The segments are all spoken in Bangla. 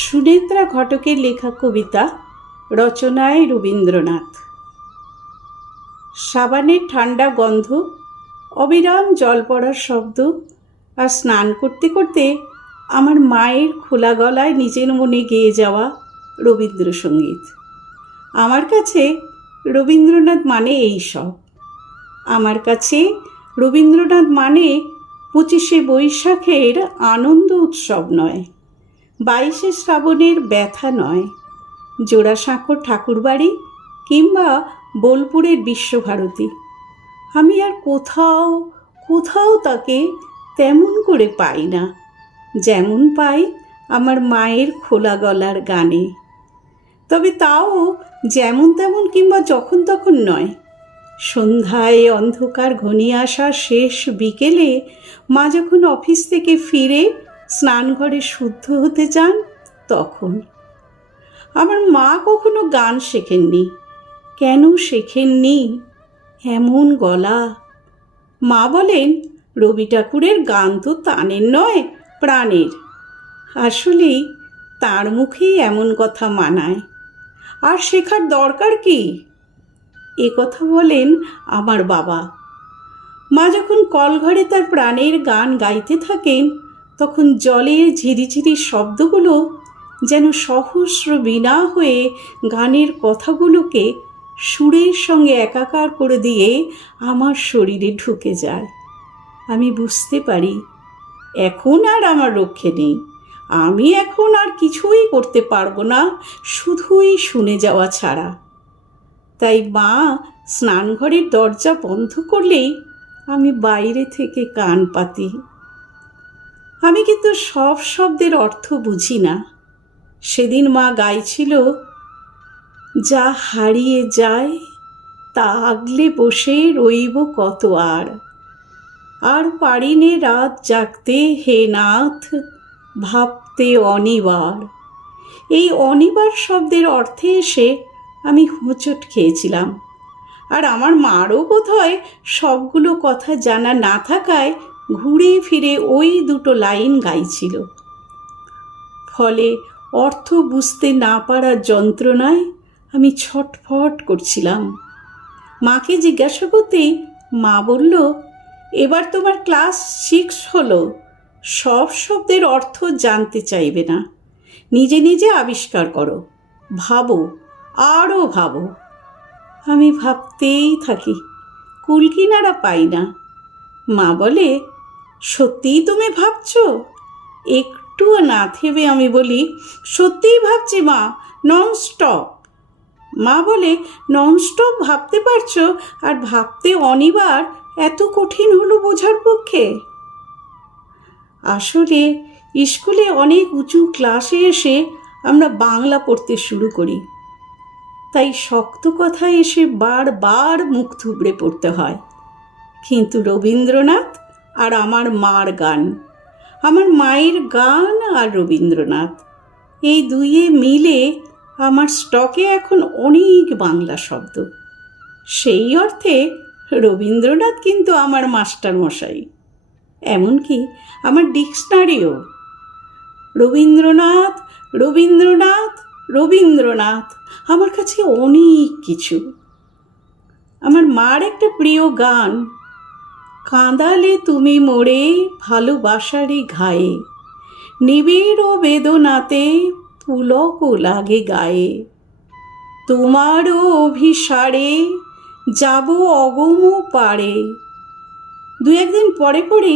সুনেত্রা ঘটকের লেখা কবিতা, রচনায় রবীন্দ্রনাথ। সাবানের ঠান্ডা গন্ধ, অবিরাম জল পড়ার শব্দ, আর স্নান করতে করতে আমার মায়ের খোলা গলায় নিজের মনে গেয়ে যাওয়া রবীন্দ্রসঙ্গীত। আমার কাছে রবীন্দ্রনাথ মানে এই সব। আমার কাছে রবীন্দ্রনাথ মানে 25শে বৈশাখের আনন্দ উৎসব নয়, 22শে শ্রাবণের ব্যথা নয়, জোড়াসাঁকোর ঠাকুরবাড়ি কিংবা বোলপুরের বিশ্বভারতী। আমি আর কোথাও কোথাও তাকে তেমন করে পাই না, যেমন পাই আমার মায়ের খোলা গলার গানে। তবে তাও যেমন তেমন কিংবা যখন তখন নয়। সন্ধ্যায় অন্ধকার ঘনিয়ে আসা শেষ বিকেলে মা যখন অফিস থেকে ফিরে স্নানঘরে শুদ্ধ হতে যান, তখন। আমার মা কখনো গান শেখেননি। কেন শেখেননি? এমন গলা। মা বলেন, রবি ঠাকুরের গান তো তানের নয়, প্রাণের। আসলেই তার মুখেই এমন কথা মানায়। আর শেখার দরকার কি? এ কথা বলেন আমার বাবা। মা যখন কলঘরে তার প্রাণের গান গাইতে থাকেন, তখন জলের ঝিরিঝিরি শব্দগুলো যেন সহস্র বীণা হয়ে গানের কথাগুলোকে সুরের সঙ্গে একাকার করে দিয়ে আমার শরীরে ঢুকে যায়। আমি বুঝতে পারি এখন আর আমার রক্ষে নেই। আমি এখন আর কিছুই করতে পারবো না, শুধুই শুনে যাওয়া ছাড়া। তাই মা স্নানঘরের দরজা বন্ধ করলেই আমি বাইরে থেকে কান পাতি। আমি কিন্তু সব শব্দের অর্থ বুঝি না। সেদিন মা গাইছিল, যা হারিয়ে যায় তা আগলে বসে রইব কত আর পারিনে রাত জাগতে হে নাথ, ভাবতে অনিবার। এই অনিবার শব্দের অর্থে এসে আমি হোঁচট খেয়েছিলাম। আর আমার মারও বোধহয় সবগুলো কথা জানা না থাকায় ঘুরে ফিরে ওই দুটো লাইন গাইছিল। ফলে অর্থ বুঝতে না পারার যন্ত্রণায় আমি ছটফট করছিলাম। মাকে জিজ্ঞাসা করতেই মা বলল, এবার তোমার ক্লাস 6 হলো, সব শব্দের অর্থ জানতে চাইবে না, নিজে নিজে আবিষ্কার করো, ভাবো, আরও ভাবো। আমি ভাবতেই থাকি, কুলকিনারা পাই না। মা বলে, সত্যিই তুমি ভাবছো? একটুও না থেমে আমি বলি, সত্যিই ভাবছি মা, ননস্টপ। মা বলে, ননস্টপ ভাবতে পারছো আর ভাবতে অনিবার এত কঠিন হলো বোঝার পক্ষে? আসলে স্কুলে অনেক উঁচু ক্লাসে এসে আমরা বাংলা পড়তে শুরু করি, তাই শক্ত কথায় এসে বারবার মুখ থুবড়ে পড়তে হয়। কিন্তু রবীন্দ্রনাথ আর আমার মার গান, আমার মায়ের গান আর রবীন্দ্রনাথ, এই দুইয়ে মিলে আমার স্টকে এখন অনেক বাংলা শব্দ। সেই অর্থে রবীন্দ্রনাথ কিন্তু আমার মাস্টার মশাই, এমনকি আমার ডিকশনারিও। রবীন্দ্রনাথ, রবীন্দ্রনাথ, রবীন্দ্রনাথ আমার কাছে অনেক কিছু। আমার মার একটা প্রিয় গান, কাঁদালে তুমি মোরে ভালোবাসারই ঘায়ে, নিবিড় বেদনাতে পুলক লাগে গায়ে, তোমারও অভিসারে যাব অগম পারে। দু একদিন পরে পরে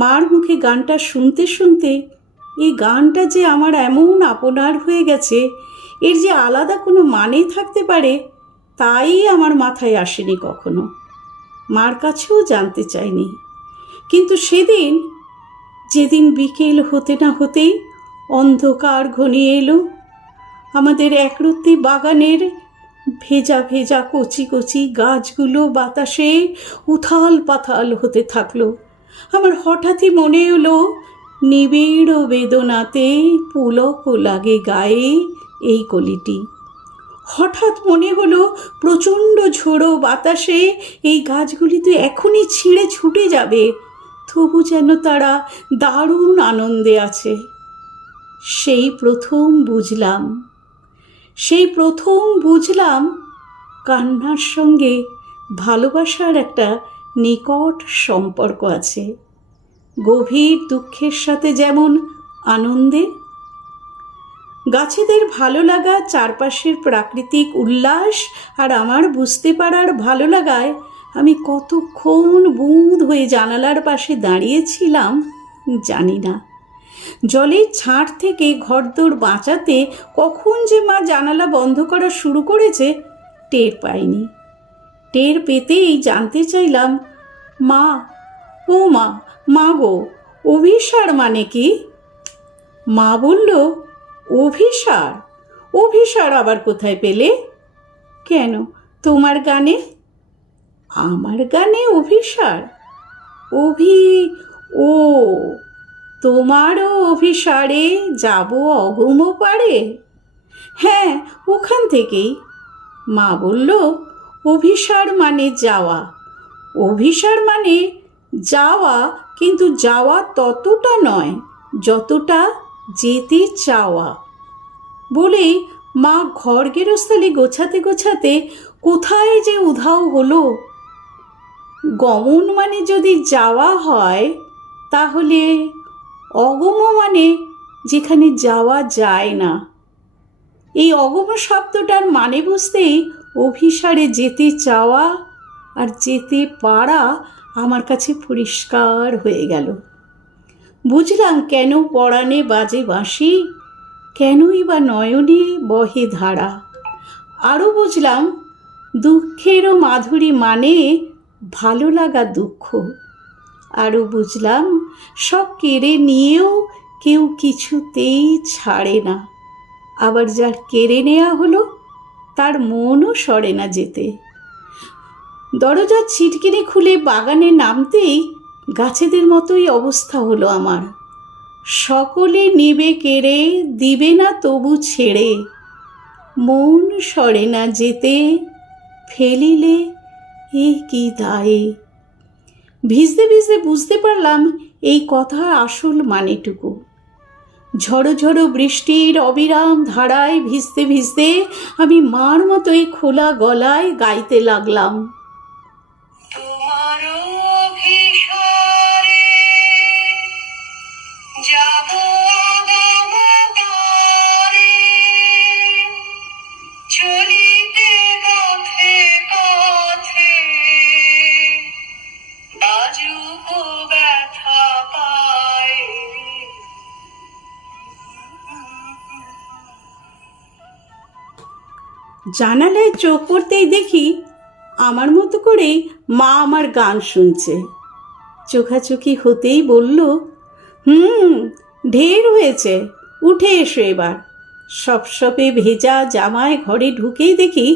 মার মুখে গানটা শুনতে শুনতে এই গানটা যে আমার এমন আপনার হয়ে গেছে, এর যে আলাদা কোনো মানে থাকতে পারে, তাই আমার মাথায় আসেনি কখনো। মার কাছেও জানতে চাইনি। কিন্তু সেদিন, যেদিন বিকেল হতে না হতেই অন্ধকার ঘনিয়ে এলো, আমাদের একরত্তি বাগানের ভেজা ভেজা কচি কচি গাছগুলো বাতাসে উথাল পাথাল হতে থাকলো, আমার হঠাৎই মনে এলো, নিবিড় বেদনাতে পুলক লাগে গায়ে, এই কলিটি। হঠাৎ মনে হলো, প্রচণ্ড ঝোড়ো বাতাসে এই গাছগুলি তো এখনই ছিঁড়ে ছুটে যাবে, তবু যেন তারা দারুণ আনন্দে আছে। সেই প্রথম বুঝলাম কান্নার সঙ্গে ভালোবাসার একটা নিকট সম্পর্ক আছে। গভীর দুঃখের সাথে যেমন আনন্দে। গাছেদের ভালো লাগা, চারপাশের প্রাকৃতিক উল্লাস আর আমার বুঝতে পারার ভালো লাগায় আমি কতক্ষণ বুঁদ হয়ে জানালার পাশে দাঁড়িয়েছিলাম জানি না। জলের ছাঁট থেকে ঘরদোর বাঁচাতে কখন যে মা জানালা বন্ধ করা শুরু করেছে টের পাইনি। টের পেতেই জানতে চাইলাম, মা, ও মা, মা গো, অভিসার মানে কি? মা বলল, অভিসার? অভিসার আবার কোথায় পেলে? কেন, তোমার গানে? আমার গানে অভিসার? ও, তোমারও অভিসারে যাব অগম পারে? হ্যাঁ, ওখান থেকেই। মা বলল, অভিসার মানে যাওয়া। অভিসার মানে যাওয়া, কিন্তু যাওয়া ততটা নয় যতটা যেতে চাওয়া। বলেই মা ঘর গেরস্থালি গোছাতে গোছাতে কোথায় যে উধাও হলো। গমন মানে যদি যাওয়া হয়, তাহলে অগম মানে যেখানে যাওয়া যায় না। এই অগম শব্দটার মানে বুঝতেই অভিসারে যেতে চাওয়া আর যেতে পারা আমার কাছে পরিষ্কার হয়ে গেল। বুঝলাম কেন পরাণে বাজে বাঁশি, কেনই বা নয়নে বহে ধারা। আরও বুঝলাম দুঃখেরও মাধুরী মানে ভালো লাগা দুঃখ। আরও বুঝলাম সব কেড়ে নিয়েও কেউ কিছুতেই ছাড়ে না, আবার যার কেড়ে নেওয়া হলো তার মনও সরে না যেতে। দরজার ছিটকিনি খুলে বাগানে নামতেই গাছেদের মতোই অবস্থা হলো আমার। সকলে নিবে কেড়ে, দিবে না তবু ছেড়ে, মন সরে না যেতে, ফেলিলে এ কি দায়ে। ভিজতে ভিজতে বুঝতে পারলাম এই কথার আসল মানেটুকু। ঝড়ো ঝড়ো বৃষ্টির অবিরাম ধারায় ভিজতে ভিজতে আমি মার মতোই খোলা গলায় গাইতে লাগলাম, তোমারও অভিসারে যাব অগম পারে, চলিতে পথে পথে বাজুক ব্যথা পায়। জানালায় চোখ পড়তেই দেখি আমার মতো করেই মা আমার গান শুনছে। চোখাচোখি হতেই বলল, ঢের হয়েছে, উঠে এসো এবার। সপসপে ভেজা জামায় ঘরে ঢুকেই দেখি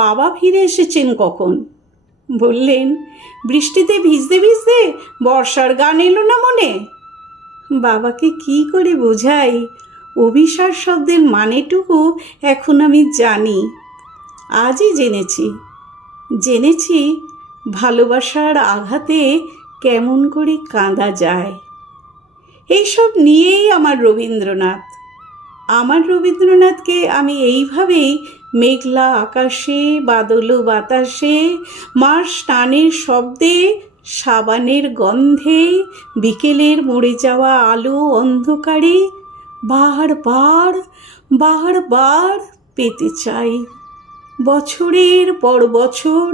বাবা ফিরে এসেছেন কখন। বললেন, বৃষ্টিতে ভিজতে ভিজতে বর্ষার গান এলো না মনে? বাবাকে কি করে বোঝাই অভিসার শব্দের মানেটুকু এখন আমি জানি। আজই জেনেছি ভালোবাসার আঘাতে কেমন করে কাঁদা যায়। এইসব নিয়েই আমার রবীন্দ্রনাথকে আমি এইভাবেই মেঘলা আকাশে, বাদল বাতাসে, মার স্নানের শব্দে, সাবানের গন্ধে, বিকেলের মরে যাওয়া আলো অন্ধকারে বারবার পেতে চাই। বছরের পর বছর,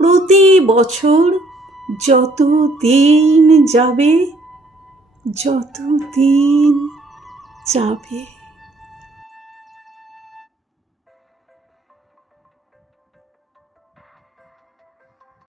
প্রতি বছর, যত দিন যাবে।